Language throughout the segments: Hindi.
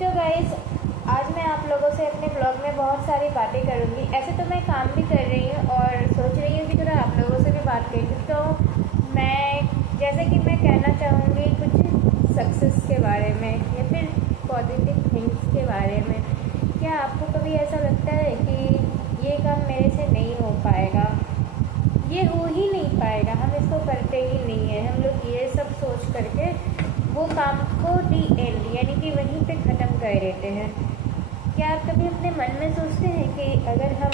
तो गाइस, आज मैं आप लोगों से अपने ब्लॉग में बहुत सारी बातें करूँगी। ऐसे तो मैं काम भी कर रही हूँ और सोच रही हूँ कि थोड़ा आप लोगों से भी बात करूँ। तो मैं जैसे कि मैं कहना चाहूँगी कुछ सक्सेस के बारे में या फिर पॉजिटिव थिंग्स के बारे में। क्या आपको कभी ऐसा लगता है कि ये काम मेरे से नहीं हो पाएगा, ये हो ही नहीं पाएगा, हम इसको करते ही नहीं है, हम लोग ये सब सोच करके वो काम को दी एंड यानी कि वहीं पे ख़त्म कर देते हैं। क्या आप कभी अपने मन में सोचते हैं कि अगर हम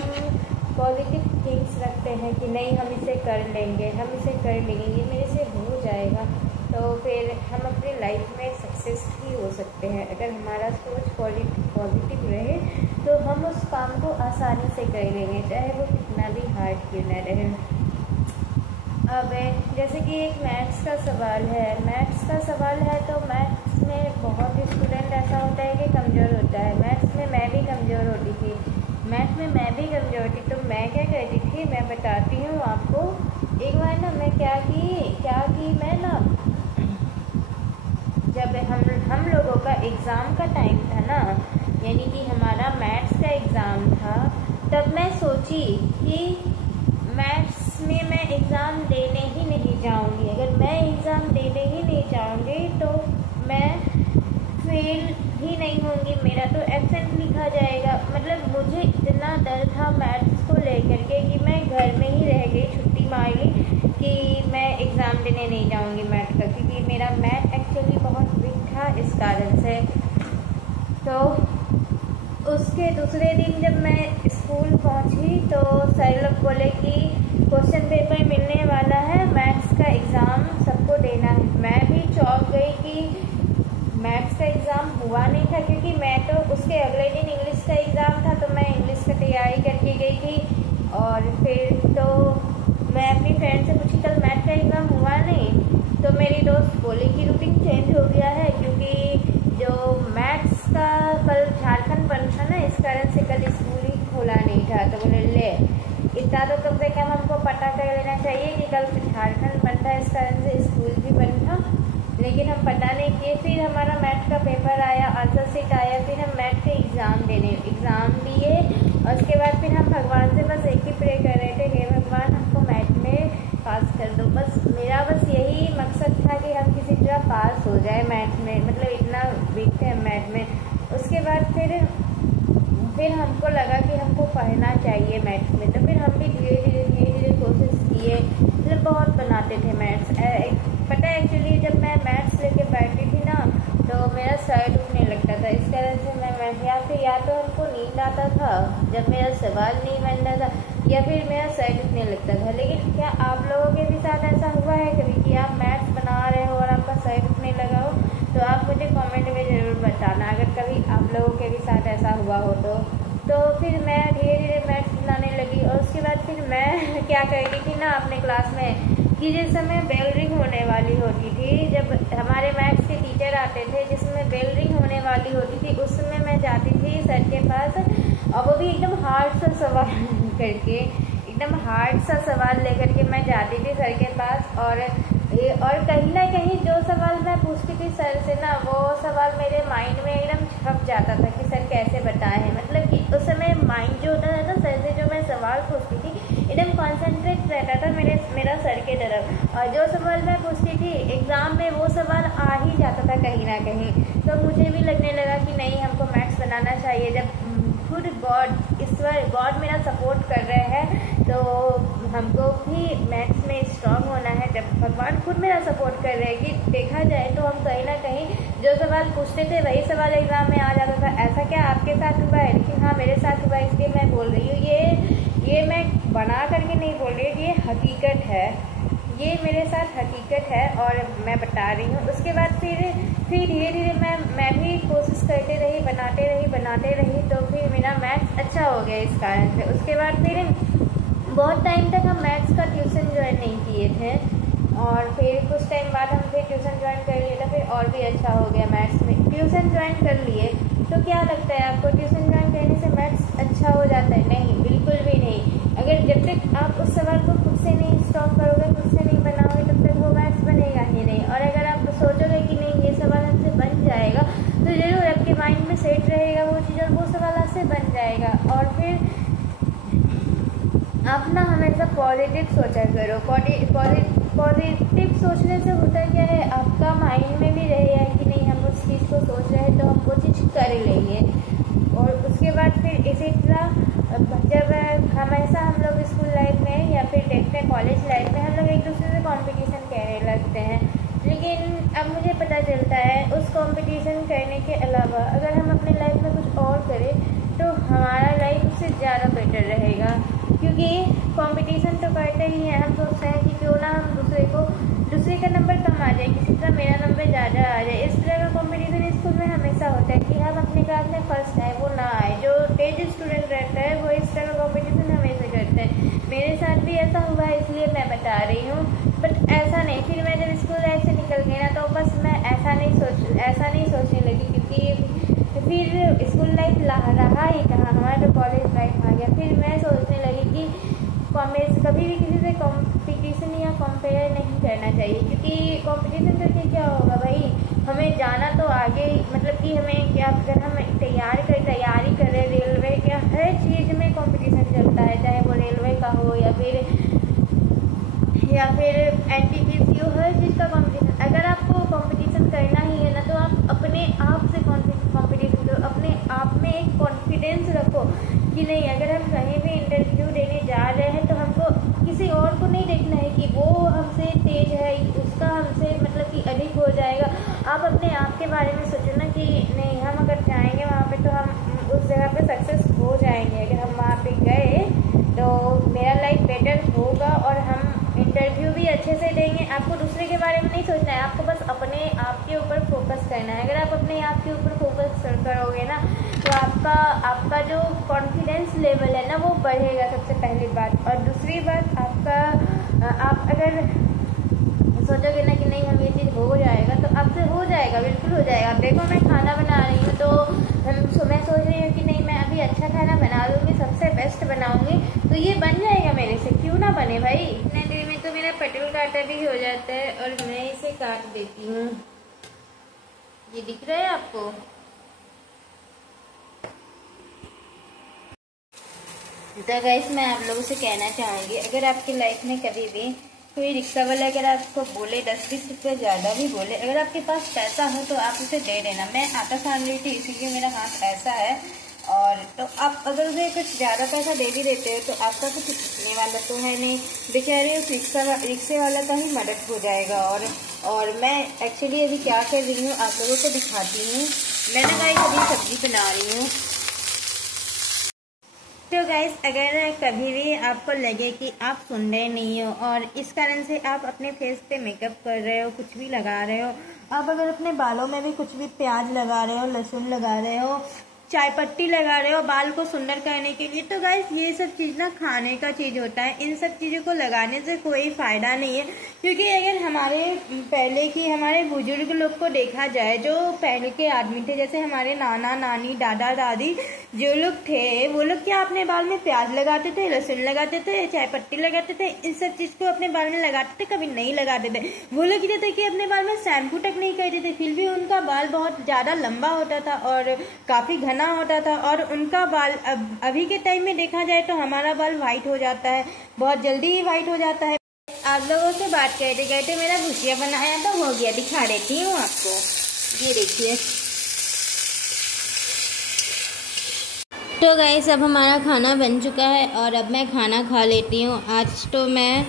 पॉजिटिव थिंग्स रखते हैं कि नहीं हम इसे कर लेंगे, हम इसे कर लेंगे, ये मेरे से हो जाएगा, तो फिर हम अपनी लाइफ में सक्सेस भी हो सकते हैं। अगर हमारा सोच पॉजिटिव रहे तो हम उस काम को आसानी से कर लेंगे, चाहे वो कितना भी हार्ड क्यों न रहे। अब जैसे कि एक मैथ्स का सवाल है, तो मैथ्स में बहुत स्टूडेंट ऐसा होता है कि कमज़ोर होता है। मैथ्स में मैं भी कमज़ोर होती थी, तो मैं क्या करती थी, मैं बताती हूँ आपको। एक बार ना मैं क्या की मैं ना, जब हम लोगों का एग्ज़ाम का टाइम था ना, यानी कि हमारा मैथ्स का एग्ज़ाम था, तब मैं सोची कि मैथ्स में मैं एग्ज़ाम देने ही नहीं जाऊँगी। अगर मैं एग्ज़ाम देने ही नहीं जाऊँगी तो मैं फेल ही नहीं होंगी, मेरा तो एब्सेंट लिखा जाएगा। मतलब मुझे इतना डर था मैथ्स को लेकर के कि मैं घर में ही रह गई, छुट्टी मार ली कि मैं एग्ज़ाम देने नहीं जाऊँगी मैथ का, क्योंकि मेरा मैथ एक्चुअली बहुत वीक था इस कारण से। तो उसके दूसरे दिन जब मैं स्कूल पहुंची तो सर लोग बोले कि क्वेश्चन पेपर मिलने वाला है, मैथ्स का एग्ज़ाम सबको देना है। मैं भी चौंक गई कि मैथ्स का एग्ज़ाम हुआ नहीं था, क्योंकि मैं तो उसके अगले दिन इंग्लिश का एग्ज़ाम था, तो मैं इंग्लिश की तैयारी करके गई थी। और फिर तो मैं अपनी फ्रेंड से पूछी कल मैथ का एग्ज़ाम हुआ नहीं, तो मेरी दोस्त बोली कि रूटीन चेंज हो गया है, क्योंकि जो मैथ्स का कल झारखंड बंद था ना, इस कारण से कल स्कूल ही खोला नहीं था। तो बोले ले, इतना तो कम से कम हमको पता कर लेना चाहिए कि कल झारखंड बंद था, इस कारण से स्कूल भी बंद था। लेकिन हम पता नहीं किए। फिर हमारा मैथ का पेपर आया, आंसर शीट आया, फिर हम मैथ के एग्ज़ाम दिए। और उसके बाद फिर हम भगवान से बस एक ही प्रे कर रहे थे, हे भगवान हमको मैथ में पास कर दो। मेरा यही मकसद था कि हम किसी तरह पास हो जाए मैथ में, मतलब इतना वीक थे मैथ में। उसके बाद फिर हमको लगा कि हमको पढ़ना चाहिए मैथ्स में, तो फिर हम भी धीरे धीरे कोशिश किए, मतलब बहुत बनाते थे मैथ्स। पता है एक्चुअली जब मैं मैथ्स लेके बैठती थी ना, तो मेरा सर दुखने लगता था, इस कारण से मैं या तो हमको नींद आता था जब मेरा सवाल नहीं बनता था, या फिर मेरा सर दुखने लगता था। लेकिन क्या आप लोगों के भी साथ ऐसा हुआ है कभी कि आप मैथ्स बना रहे हो और आपका सर दुखने लगा हो? तो आप मुझे कमेंट में ज़रूर बताना अगर कभी आप लोगों के भी साथ ऐसा हुआ हो तो फिर मैं धीरे धीरे मैथ्स बनाने लगी। और उसके बाद फिर मैं क्या करती थी ना अपने क्लास में, कि जिस समय बेल रिंग होने वाली होती थी, जब हमारे मैथ्स के टीचर आते थे जिसमें बेल रिंग होने वाली होती थी, उस समय मैं जाती थी सर के पास, और वो भी एकदम हार्ड सा सवाल करके, एकदम हार्ड सा सवाल लेकर के मैं जाती थी सर के पास। और कहीं ना कहीं जो सवाल मैं पूछती थी सर से ना, वो सवाल मेरे माइंड में एकदम छप जाता था कि सर कैसे बताए हैं। मतलब कि उस समय माइंड जो होता था ना, सर से जो मैं सवाल पूछती थी एकदम कॉन्सेंट्रेट रहता था मेरा सर के तरफ, और जो सवाल मैं पूछती थी एग्ज़ाम में वो सवाल आ ही जाता था कहीं ना कहीं। तो मुझे भी लगने लगा कि नहीं, हमको मैथ्स बनाना चाहिए। जब खुद गॉड मेरा सपोर्ट कर रहे हैं, तो हमको भी मैथ्स में स्ट्रांग होना है। जब भगवान खुद मेरा सपोर्ट कर रहे हैं कि देखा जाए तो हम कहीं ना कहीं जो सवाल पूछते थे वही सवाल एग्ज़ाम में आ जाता था। ऐसा क्या आपके साथ हुआ है? लेकिन हाँ, मेरे साथ हुआ, इसलिए मैं बोल रही हूँ। ये मैं बना करके नहीं बोल रही हूँ, ये हकीकत है, ये मेरे साथ हकीकत है और मैं बता रही हूँ। उसके बाद फिर धीरे धीरे मैं भी कोशिश करते रही, बनाते रही, तो फिर मेरा मैथ्स अच्छा हो गया इस कारण से। उसके बाद फिर बहुत टाइम तक हम मैथ्स का ट्यूशन ज्वाइन नहीं किए थे, और फिर कुछ टाइम बाद हम फिर ट्यूशन ज्वाइन कर लिए, तो फिर और भी अच्छा हो गया मैथ्स में। ट्यूशन ज्वाइन कर लिए तो क्या लगता है आपको, ट्यूशन ज्वाइन करने से मैथ्स अच्छा हो जाता है? नहीं, बिल्कुल भी नहीं। अगर जब तक आप उस सवाल को खुद से नहीं स्ट्रॉन्ग करोगे, खुद से नहीं बनाओगे, तब तक वो मैथ्स बनेगा ही नहीं। और अगर आप सोचोगे कि नहीं ये सवाल हमसे बन जाएगा, तो ज़रूर आपके माइंड में में सेट रहेगा वो चीज़ और वो सवाल आपसे बन जाएगा। और फिर आप ना हमेशा पॉजिटिव सोचा करो। पॉजिटिव सोचने से होता क्या है, आपका माइंड में भी रहेगा कि नहीं हम उस चीज़ को सोच रहे हैं तो हम वो चीज़ कर लेंगे। और उसके बाद फिर इसी तरह जब हमेशा हम लोग स्कूल लाइफ में या फिर देखते हैं कॉलेज लाइफ में हम लोग एक दूसरे से कंपटीशन करने लगते हैं, लेकिन अब मुझे पता चलता है उस कंपटीशन करने के अलावा अगर हम अपने लाइफ में कुछ और करें तो हमारा लाइफ उससे ज़्यादा बेटर रहेगा। क्योंकि कंपटीशन तो करते ही हैं, हम सोचते हैं कि क्यों ना हम दूसरे का नंबर कम आ जाए, किसी तरह मेरा नंबर ज़्यादा आ जाए। इस तरह का कंपटीशन स्कूल में हमेशा होता है कि हम अपने क्लास में फर्स्ट आए वो ना आए। जो तेज स्टूडेंट रहता है वो इस तरह का कंपटीशन हमेशा करते हैं। मेरे साथ भी ऐसा हुआ है इसलिए मैं बता रही हूँ। बट ऐसा नहीं, फिर मैं जब स्कूल लाइफ से निकल गई ना तो बस मैं ऐसा नहीं सोचने लगी, क्योंकि फिर स्कूल लाइफ रहा ही कहाँ, हमारा तो कॉलेज लाइफ आ गया। फिर मैं सोचने लगी कि कभी भी किसी से कंपटीशन या कंपेयर नहीं करना चाहिए, क्योंकि कंपटीशन करके क्या होगा भाई, हमें जाना तो आगे, मतलब कि हमें क्या, अगर हम तैयारी कर रहे हैं रेलवे क्या, हर चीज़ में कंपटीशन चलता है, चाहे वो रेलवे का हो या फिर NTPC हो, हर चीज़ का कंपटीशन। अगर आपको कंपटीशन करना ही है ना तो आप अपने आप से कंपटीशन करो, अपने आप में एक कॉन्फिडेंस रखो कि नहीं, अगर हम कहीं भी इंटरव्यू देने जा रहे हैं तो हमको किसी और को नहीं देखना है कि वो हमसे तेज है, उसका हमसे मतलब कि अधिक हो जाएगा। आप अपने आप के बारे में सोचो ना कि नहीं, हम अगर जाएंगे वहाँ पे तो हम उस जगह पे सक्सेस हो जाएंगे। अगर हम वहाँ पे गए तो मेरा लाइफ बेटर होगा और हम इंटरव्यू भी अच्छे से देंगे। आपको दूसरे के बारे में नहीं सोचना है, आपको बस अपने आप के ऊपर फोकस करना है। अगर आप अपने आप के ऊपर फोकस करोगे ना तो आपका जो कॉन्फिडेंस लेवल है ना वो बढ़ेगा, सबसे पहली बात। और दूसरी बात, आप अगर सोचोगे ना कि नहीं हम ये चीज़ हो जाएगा तो आपसे हो जाएगा, बिल्कुल हो जाएगा। अब देखो मैं खाना बना रही हूँ तो मैं सोच रही हूँ कि नहीं मैं अभी अच्छा खाना बना लूँगी, सबसे बेस्ट बनाऊँगी, तो ये बन जाएगा मेरे से, क्यों ना बने भाई। इतने देर में तो मेरा पटल काटा भी हो जाता है और मैं इसे काट देती हूँ। ये दिख रहा है आपको? तो गाइस मैं आप लोगों से कहना चाहूँगी, अगर आपकी लाइफ में कभी भी कोई रिक्शा वाला अगर आपको बोले 10-20 रुपये ज़्यादा भी बोले, अगर आपके पास पैसा हो तो आप उसे दे देना। मैं आटा सान रही थी इसीलिए मेरा हाथ ऐसा है, और तो आप अगर उसे कुछ ज़्यादा पैसा दे भी देते हो तो आपका कुछ छूटने वाला तो है नहीं, बेचारे उस रिक्शे वाला का ही मदद हो जाएगा। और मैं एक्चुअली अभी क्या कर रही हूँ आप लोगों को दिखाती हूँ। मैं ना गाइस अभी सब्जी बना रही हूँ। तो गाइस अगर कभी भी आपको लगे कि आप सुंदर नहीं हो और इस कारण से आप अपने फेस पे मेकअप कर रहे हो, कुछ भी लगा रहे हो, आप अगर अपने बालों में भी कुछ भी प्याज लगा रहे हो, लहसुन लगा रहे हो, चाय पत्ती लगा रहे हो बाल को सुंदर करने के लिए, तो गाइस ये सब चीज़ ना खाने का चीज़ होता है। इन सब चीज़ों को लगाने से कोई फ़ायदा नहीं है, क्योंकि अगर हमारे बुजुर्ग लोग को देखा जाए, जो पहले के आदमी थे, जैसे हमारे नाना नानी दादा दादी जो लोग थे, वो लोग क्या अपने बाल में प्याज लगाते थे, लहसुन लगाते थे, चाय पत्ती लगाते थे, इन सब चीज़ को अपने बाल में लगाते थे, कभी नहीं लगाते थे। वो लोग कहते थे कि अपने बाल में शैम्पू तक नहीं करते थे, फिर भी उनका बाल बहुत ज़्यादा लंबा होता था और काफ़ी घना होता था। और उनका बाल अभी के टाइम में देखा जाए तो हमारा बाल वाइट हो जाता है, बहुत जल्दी ही वाइट हो जाता है। आप लोगों से बात कहते मेरा भुजिया बनाया तो हो गया, दिखा देती हूँ आपको, ये देखिए। तो गाइस अब हमारा खाना बन चुका है और अब मैं खाना खा लेती हूँ। आज तो मैं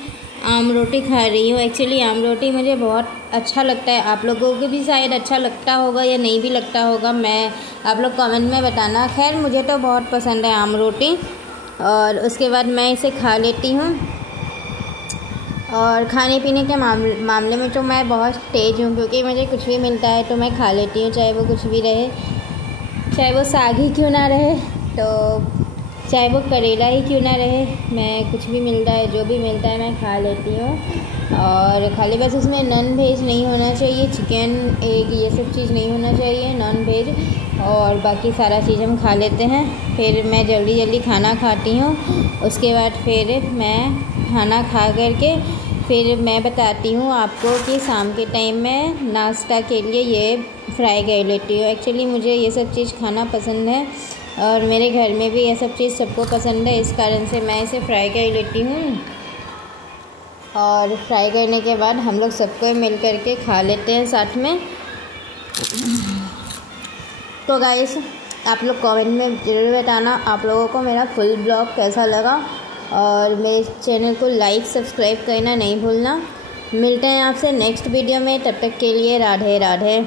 आम रोटी खा रही हूँ। एक्चुअली आम रोटी मुझे बहुत अच्छा लगता है, आप लोगों को भी शायद अच्छा लगता होगा या नहीं भी लगता होगा, मैं आप लोग कमेंट में बताना। खैर मुझे तो बहुत पसंद है आम रोटी। और उसके बाद मैं इसे खा लेती हूँ। और खाने पीने के मामले में तो मैं बहुत तेज़ हूँ, क्योंकि मुझे कुछ भी मिलता है तो मैं खा लेती हूँ, चाहे वो कुछ भी रहे, चाहे वो साग ही क्यों ना रहे, तो चाहे वो करेला ही क्यों ना रहे, मैं कुछ भी मिलता है, जो भी मिलता है मैं खा लेती हूँ। और खाली बस उसमें नॉन वेज नहीं होना चाहिए, चिकन एग ये सब चीज़ नहीं होना चाहिए, नॉन वेज, और बाकी सारा चीज़ हम खा लेते हैं। फिर मैं जल्दी खाना खाती हूँ। उसके बाद फिर मैं खाना खा करके फिर मैं बताती हूँ आपको कि शाम के टाइम में नाश्ता के लिए ये फ्राई कर लेती हूँ। एक्चुअली मुझे ये सब चीज़ खाना पसंद है और मेरे घर में भी ये सब चीज़ सबको पसंद है, इस कारण से मैं इसे फ्राई कर लेती हूँ। और फ्राई करने के बाद हम लोग सबको मिल कर के खा लेते हैं साथ में। तो गाइस, आप लोग कमेंट में ज़रूर बताना आप लोगों को मेरा फुल ब्लॉग कैसा लगा, और मेरे चैनल को लाइक सब्सक्राइब करना नहीं भूलना। मिलते हैं आपसे नेक्स्ट वीडियो में, तब तक के लिए राधे राधे।